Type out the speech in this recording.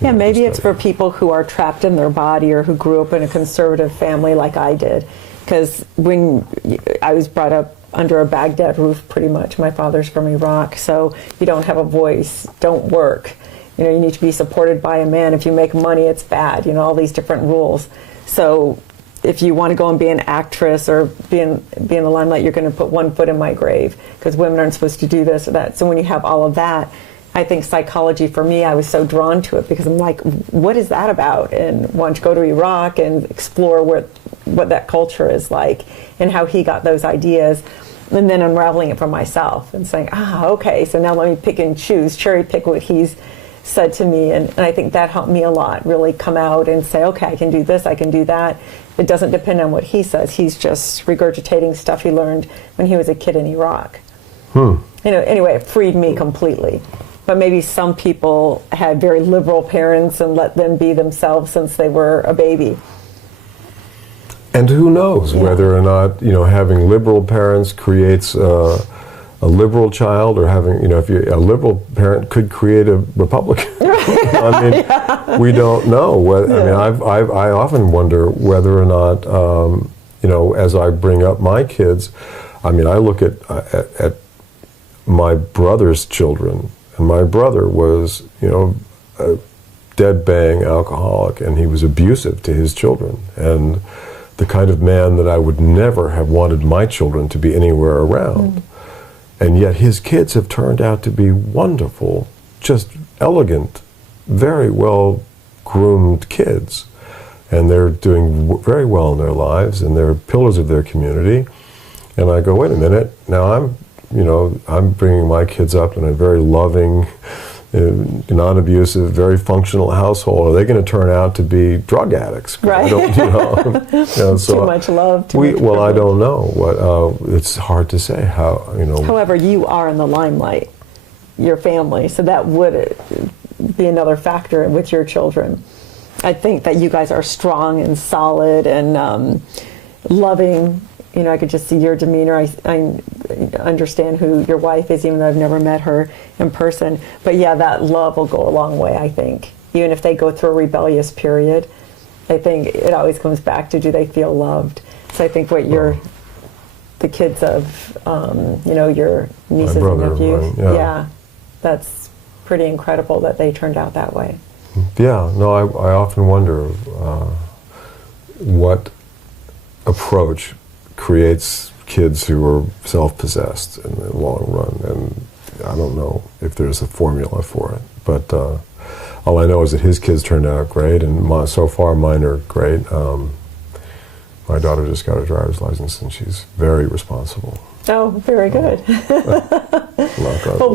Yeah, maybe it's for people who are trapped in their body or who grew up in a conservative family like I did. Because when I was brought up under a Baghdad roof pretty much, my father's from Iraq, so you don't have a voice, don't work. You know, you need to be supported by a man. If you make money, it's bad. You know, all these different rules. So if you want to go and be an actress or be in the limelight, you're going to put one foot in my grave because women aren't supposed to do this or that. So when you have all of that, I think psychology for me, I was so drawn to it because I'm like, what is that about? And wanted to go to Iraq and explore what that culture is like and how he got those ideas. And then unraveling it for myself and saying, okay, so now let me pick and choose, cherry pick what he's said to me. And I think that helped me a lot, really come out and say, okay, I can do this, I can do that. It doesn't depend on what he says. He's just regurgitating stuff he learned when he was a kid in Iraq. You know, anyway, it freed me completely. But maybe some people had very liberal parents and let them be themselves since they were a baby. And who knows whether or not, you know, having liberal parents creates a liberal child, or having, you know, if you're a liberal parent could create a Republican. I mean, we don't know. I mean, I often wonder whether or not, you know, as I bring up my kids, I mean, I look at my brother's children, and my brother was, you know, a dead bang alcoholic, and he was abusive to his children, and the kind of man that I would never have wanted my children to be anywhere around. And yet his kids have turned out to be wonderful, just elegant, very well groomed kids. And they're doing very well in their lives, and they're pillars of their community. And I go, wait a minute, now I'm bringing my kids up in a very loving, non-abusive, very functional household. Are they going to turn out to be drug addicts? Right. I don't, so too much love. Well, I don't know. It's hard to say how, you know. However, you are in the limelight, your family, so that would be another factor with your children. I think that you guys are strong and solid and loving. You know, I could just see your demeanor. I understand who your wife is, even though I've never met her in person. But yeah, that love will go a long way, I think. Even if they go through a rebellious period, I think it always comes back to, do they feel loved? So I think what the kids of, you know, your nieces and nephews, that's pretty incredible that they turned out that way. Yeah, no, I often wonder what approach creates kids who are self-possessed in the long run, and I don't know if there's a formula for it, but all I know is that his kids turned out great, and so far mine are great. My daughter just got a driver's license, and she's very responsible. Oh, very good. But